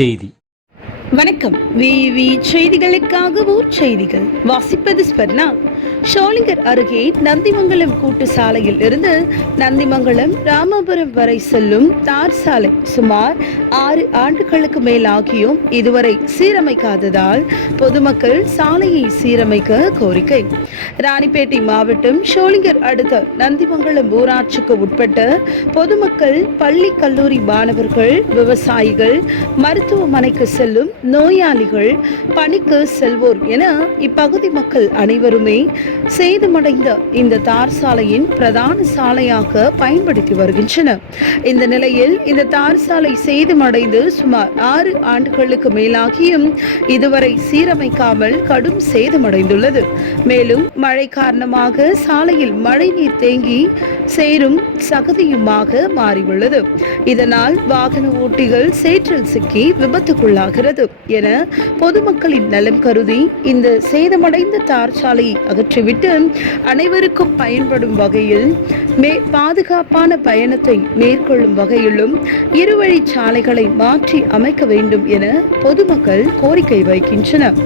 செய்தி. வணக்கம். விவி செய்திகளுக்காக ஊர் செய்திகள் வாசிப்பது ஸ்பர்ணா. ஷோலிங்கர் அருகே நந்திமங்கலம் கூட்டு சாலையில் இருந்து நந்திமங்கலம் ராமபுரம் வரை செல்லும் தார் சாலை சுமார் 6 ஆண்டுகளுக்கு மேலாகியும் இதுவரை சீரமைக்காததால் பொதுமக்கள் சாலையை சீரமைக்க கோரிக்கை. ராணிப்பேட்டை மாவட்டம் ஷோலிங்கர் அடுத்த நந்திமங்கலம் ஊராட்சிக்கு உட்பட்ட பொதுமக்கள், பள்ளி கல்லூரி மாணவர்கள், விவசாயிகள், மருத்துவமனைக்கு செல்லும் நோயாளிகள், பணிக்கு செல்வோர் என இப்பகுதி மக்கள் அனைவருமே சேதமடைந்த இந்த தார் சாலையின் பிரதான சாலையாக பயன்படுத்தி வருகின்றனர். இந்த நிலையில் இந்த தார் சாலை சேதமடைந்து சுமார் 6 ஆண்டுகளுக்கு மேலாகியும் இதுவரை சீரமைக்காமல் கடும் சேதமடைந்துள்ளது. மேலும் மழை காரணமாக சாலையில் மழைநீர் தேங்கி சேரும் சகதியுமாக மாறியுள்ளது. இதனால் வாகன ஓட்டிகள் சேற்றில் சிக்கி விபத்துக்குள்ளாகிறது என பொதுமக்களின் நலம் கருதி இந்த சேதமடைந்த தார் சாலையை அகற்றிவிட்டு அனைவருக்கும் பயன்படும் வகையில் பாதுகாப்பான பயணத்தை மேற்கொள்ளும் வகையிலும் இருவழி சாலைகளை மாற்றி அமைக்க வேண்டும் என பொதுமக்கள் கோரிக்கை வைக்கின்றனர்.